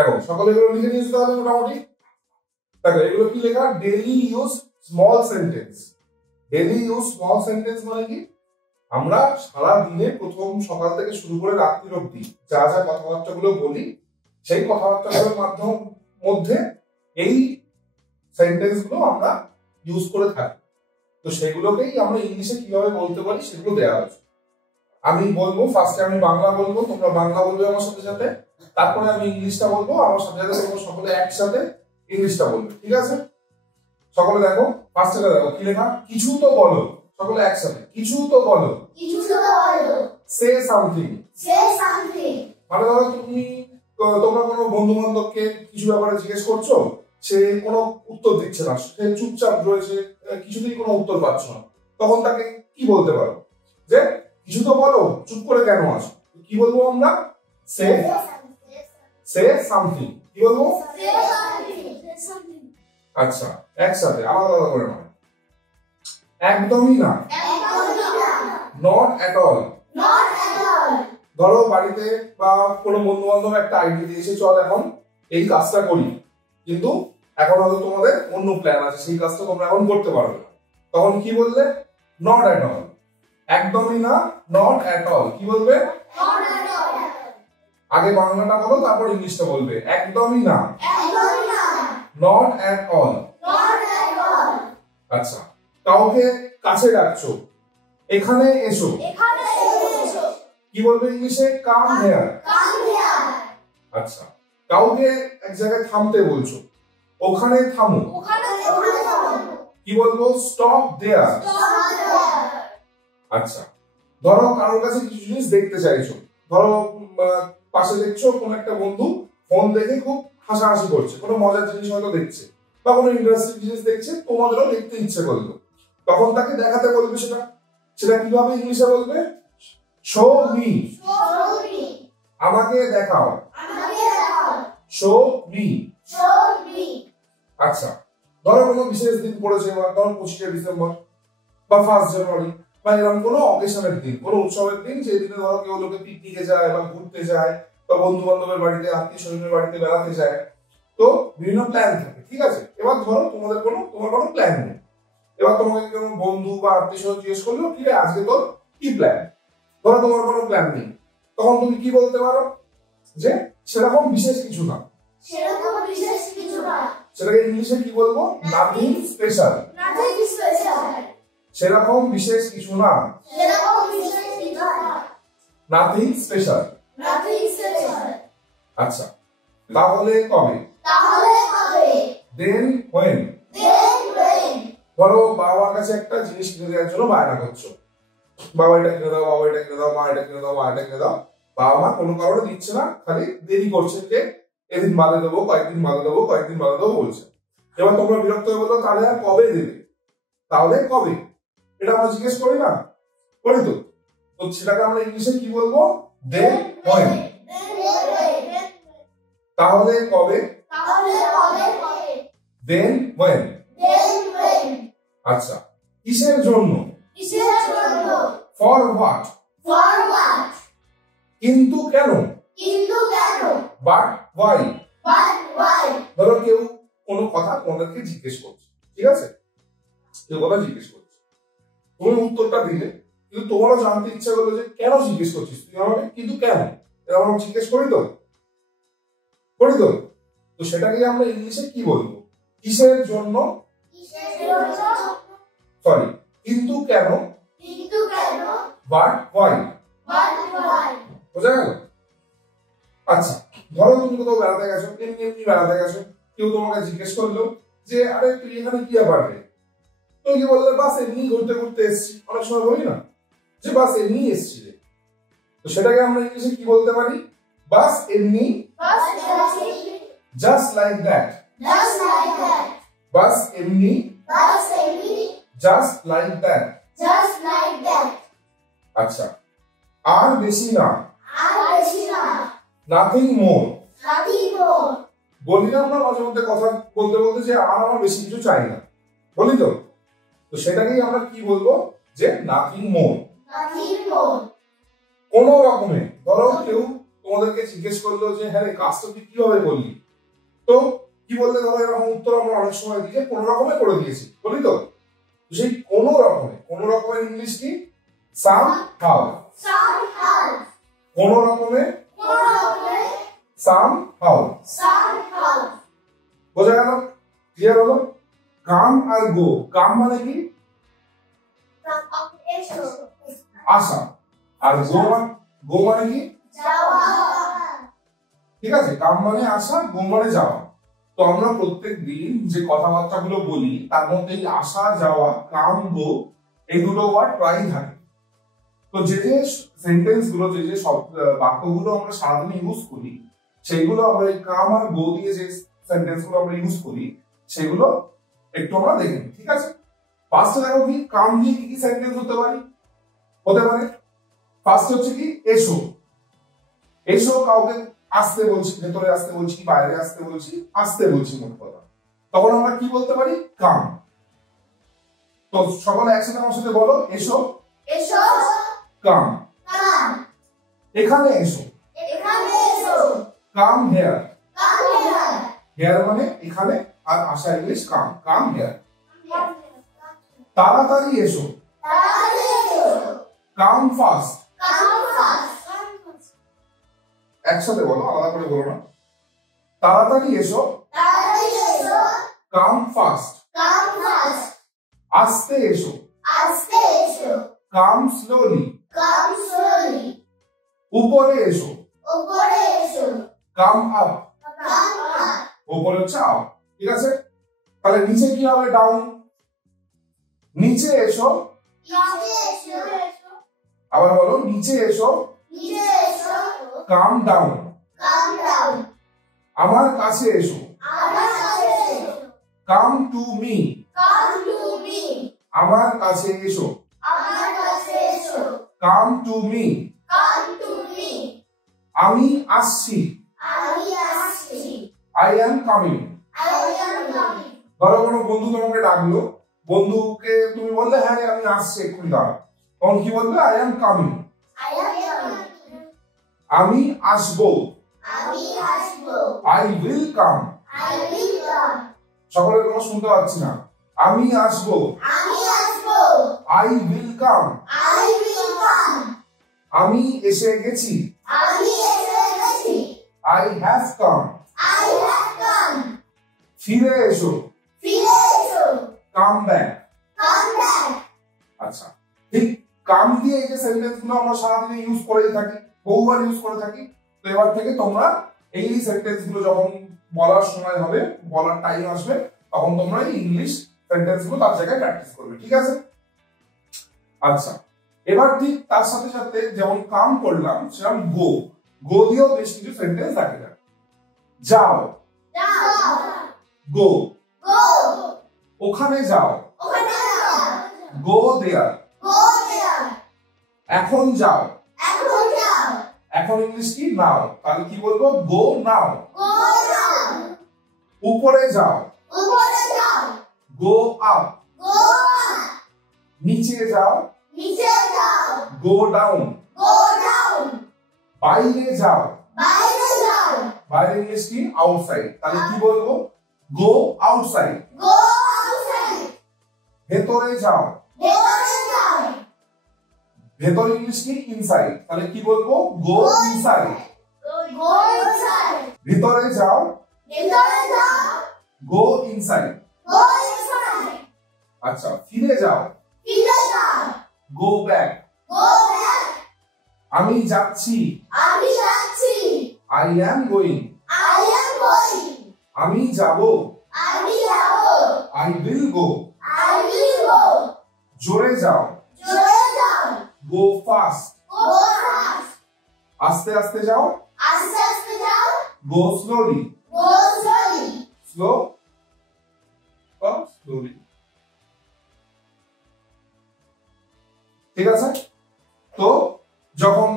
দেখো সকলে এগুলো লিখে নিয়েছো তাহলে মোটামুটি। দেখো এগুলো কি লেখা, daily use small sentence. Daily use small sentence মানে কি, আমরা সারা দিনে প্রথম সকাল থেকে শুরু করে রাত্রির অবধি যা যা কথাবার্তা গুলো বলি, সেই কথাবার্তাগুলোর মধ্যে এই সেন্টেন্স গুলো আমরা ইউজ করে থাকি। তো সেগুলোকেই আমরা ইংলিশে কিভাবে বলতে পারি সেগুলো দেওয়া আছে। আমি বলবো, ফার্স্টে আমি বাংলা বলবো, তোমরা বাংলা বলবে আমার সাথে সাথে, তারপরে আমি ইংলিশটা বলবো, আমার সাথে সাথে তোমরা সকলে একসাথে ইংলিশটা বলবে, ঠিক আছে? সকলে দেখো, ফার্স্টে দেখো কি লেখা, কিছু তো বলো, সকলে একসাথে, কিছু তো বলো, কিছু তো বলো, সে সামথিং, সে সামথিং। মানে ধরো তোমরা কোনো বন্ধু বান্ধবকে কিছু ব্যাপারে জিজ্ঞেস করছো, সে কোনো উত্তর দিচ্ছে না, সে চুপচাপ রয়েছে, কিছুতেই কোনো উত্তর পাচ্ছ না, তখন তাকে কি বলতে পারো, যে কিছু তো বলো, চুপ করে কেন আছো? কি বলবো আমরা, সে সামথিং। কি বলবো, আচ্ছা একসাথে আলাদা আলাদা করে নয়। একদমই না, নট এট অল। ধরো বাড়িতে বা কোনো বন্ধু বান্ধব একটা আইডিয়া দিয়েছে, চল এখন এই কাজটা করি, কিন্তু এখন হয়তো তোমাদের অন্য প্ল্যান আছে, সেই কাজটা তোমরা এখন করতে পারবে না, তখন কি বললে, নট এট অল। একদমই না, নট এট অল। কি বলবে, আগে বাংলাটা বলো তারপর ইংলিশটা বলবে। একদমই না, নট এট অল। আচ্ছা, কাউকে কাছে ডাকছো, এখানে এসো, কি বলবে ইংলিশে, কাম হিয়ার। আচ্ছা, কাউকে এক জায়গায় থামতে বলছো, ওখানে থামো, কি বলবো, স্টপ দেয়ার। আচ্ছা, ধরো কারোর কাছে কিছু জিনিস দেখতে চাইছো, ধরো পাশে দেখছো কোন একটা বন্ধু ফোন দেখে খুব হাসাহাসি করছে, কোনো মজার জিনিস হয়তো দেখছে বা কোনো ইন্টারেস্টিং জিনিস দেখছে, তোমাদেরও দেখতে ইচ্ছে করলো, তখন তাকে দেখাতে বলবে, সেটা কিভাবে ইংলিশে বলবে, শো মি। আমাকে দেখাও, শো মি। আচ্ছা, ধরো কোনো বিশেষ দিন পড়েছে, ধরো 25শে ডিসেম্বর বা 1 জানুয়ারি বা এরকম কোনো অকেশনের দিন, কোনো উৎসবের দিন, সেই দিনে ধরো কেউ লোকে পিকনিকে যায় বা ঘুরতে যায় বা বন্ধু বান্ধবের বাড়িতে, আত্মীয় স্বজনের বাড়িতে বেড়াতে যায়, তো বিভিন্ন প্ল্যান থাকে, ঠিক আছে? এবার ধরো তোমার কোনো প্ল্যান নেই, এবার তোমাকে কোনো বন্ধু বা আত্মীয় স্বজন জিজ্ঞেস করলো, ঠিক আছে আজকে তোর কি প্ল্যান, ধরো তোমার কোনো প্ল্যান নেই, তখন তুমি কি বলতে পারো, যে সেরকম বিশেষ কিছু না। সেটাকে ইংলিশে কি বলবো, নাথিং স্পেশাল। সেরকম বিশেষ কিছু না, নাথিং স্পেশাল। আচ্ছা, তাহলে কবে, দেন হোয়েন। ধরো বাবার কাছে একটা জিনিস কিনে দেওয়ার জন্য বায়না করছো, বাবা এটা কিনে দাও, বাবা এটা কিনে দাও, মা এটা কিনে দাও, মা এটা কিনে দাও, বাবা মা কোনো কারণে দিচ্ছে না, খালি দেরি করছে, যে এদিন বাদে দেবো, কয়েকদিন বাদে দেবো, কয়েকদিন বাদে দেবো বলছে। এবার তোমরা বিরক্ত হয়ে বললো, তাহলে আর কবে দেবে, তাহলে কবে, এটা আমরা জিজ্ঞেস করি না, করি তো? তো সেটাকে আমরা ইংলিশে কি বলবো, দেন হোয়েন। তাহলে কবে, দেন হোয়েন। আচ্ছা, কিসের জন্য, ফর হোয়াট। কিন্তু কেন, বাট হোয়াই। ধরো কেউ কোনো কথা তোমাদেরকে জিজ্ঞেস করছে, ঠিক আছে, কেউ কথা জিজ্ঞেস করছে, তুমি উত্তরটা দিলে, কিন্তু তোমারও জানতে ইচ্ছা করলো যে কেন জিজ্ঞেস করছিস তুই আমাকে, কিন্তু কেন, আমরা জিজ্ঞেস করি তো, তো সেটাকে আমরা ইংলিশে কি বলবো, কিসের জন্য, সরি, কিন্তু কেন, বাট হোয়াই। বোঝা গেল? আচ্ছা, ধরো তুমি কোথাও বেড়াতে গেছো, এমনি বেড়াতে গেছো, কেউ তোমাকে জিজ্ঞেস করলো যে আরে তুই এখানে কি ব্যাপার রে, তুমি কি বললে, বাস এমনি ঘুরতে ঘুরতে এসছি। অনেক সময় বলি না যে বাস এমনি এসছি রে, তো সেটাকে আমরা ইংলিশে কি বলতে পারি, বাস এমনি, জাস্ট লাইক দ্যাট। বাস এমনি, জাস্ট লাইক দ্যাট। আচ্ছা, আর বেশি না, নাথিং মোর। বলি না আমরা মাঝে মধ্যে কথা বলতে বলতে যে আমার বেশি কিছু চাই না, বলি তো? তো সেটাকেই আমরা কি বলবো, যে নাথিং মোর। কোন রকমে, ধরো কেউ তোমাদেরকে জিজ্ঞেস করলো যে হ্যাঁ রে কাজটা তুই কিভাবে করলি, তো কি বললে ধরো এরকম উত্তর আমরা অনেক সময় দিয়ে কোনো রকমে করে দিয়েছি, বলি তো সেই কোনো রকমের ইংলিশ কি somehow, কোনো রকমে somehow, বোঝা গেল? ক্লিয়ার হলো? কাম আর গো, কাম মানে কি আসা, আর গো মানে কি, ঠিক আছে? কাম মানে আসা, গো মানে যাওয়া। তো আমরা প্রত্যেক দিন যে কথাবার্তা গুলো বলি তার মধ্যে আসা যাওয়া, কাম গো, এই দুটো ওয়ার্ড প্রায়ই থাকে। তো যে সেন্টেন্স গুলো, যে সব বাক্যগুলো আমরা সারাদিন ইউজ করি, সেগুলো আমরা এই কাম আর গো দিয়ে যে সেন্টেন্স গুলো আমরা ইউজ করি সেগুলো একটু আমরা দেখে নিই, ঠিক আছে? ফার্স্টে দেখো কি কাম দিয়ে কি কি সেন্টেন্স হতে পারে। ফার্স্ট হচ্ছে কি এসো, এসো কাউকে আসতে বলছি, ভেতরে আসতে বলছি, বাইরে আসতে বলছি মোট কথা, তখন আমরা কি বলতে পারি কাম। তো সকলে একসাথে আমার সাথে বলো, এসো কাম, এখানে এসো কাম হেয়ার, হেয়ার মানে এখানে, আর আসা ইংলিশ কাম হেয়ার। তাড়াতাড়ি এসো কাম ফাস্ট, একসাথে বলো, আলাদা করে বলো না। তাড়াতাড়ি এসো কাম ফাস্ট, আস্তে এসো কাম স্লোলি, উপরে এসো কাম আপ, উপরে হচ্ছে আপ, ঠিক আছে? তাহলে নিচে কি হবে ডাউন, নিচে এসো, আবার বলো নিচে এসো কাম ডাউন, আমার কাছে এসো কাম টু মি, আমার কাছে এসো কাম টু মি, আমি আসছি আই অ্যাম কামিং। ধরো কোনো বন্ধু তোমাকে ডাকলো, বন্ধুকে তুমি বললে হ্যাঁ আমি আসছি এক্ষুনি দাঁড়া, তখন কি বলবে আই অ্যাম কামিং। আমি আসবো আই উইল কাম, সকলের কথা শুনতে পাচ্ছি না। আমি আসবো আই উইল কাম, আমি এসে গেছি আই হ্যাভ কাম, ফিরে এসো কাম ব্যাক। আচ্ছা, ঠিক কাম দিয়ে এই যে সেন্টেন্স গুলো আমরা সারাদিনে ইউজ করেই থাকি, বহুবার ইউজ করে থাকি। তো এবার থেকে তোমরা এই সেন্টেন্স গুলো যখন বলার সময় হবে, বলার টাইম আসবে, তখন তোমরা এই ইংলিশ সেন্টেন্স গুলো তার জায়গায় প্র্যাকটিস করবে, ঠিক আছে? আচ্ছা, এবার ঠিক তার সাথে সাথে যেমন কাম করলাম সেরকম গো দিয়েও বেশ কিছু সেন্টেন্স থাকে। যাও গো, ওখানে যাও গো দেয়ার, এখন যাও, এখন ইংলিশ কি নাও, তাহলে কি বলবো গো নাও। উপরে যাও গো আপ, নিচে যাও গো ডাউন, বাইরে যাও, বাইরে ইংলিশ কি আউটসাইড, তাহলে কি বলবো গো আউটসাইড। ভেতরে যাও, ভেতর ইংলিশ কি ইনসাইড, তাহলে কি বলবো গো ইনসাইড। ভিতরে যাও গো ইনসাইড। আচ্ছা, ফিরে যাও গো ব্যাক। আমি যাচ্ছি আই অ্যাম গোয়িং। আমি যাব আই উইল গো। জোরে যাও গো ফাস্ট। আস্তে আস্তে যাও গো স্লোলি। স্লোলি, ঠিক আছে? তো যখন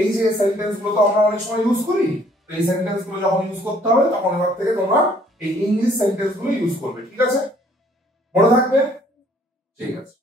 এই যে সেন্টেন্স গুলো তো আমরা অনেক সময় ইউজ করি, তো এই সেন্টেন্স গুলো যখন ইউজ করতে হবে তখন এবার থেকে তোমরা এই ইংলিশ সেন্টেন্স গুলো ইউজ করবে, ঠিক আছে? মনে থাকবে? ঠিক আছে।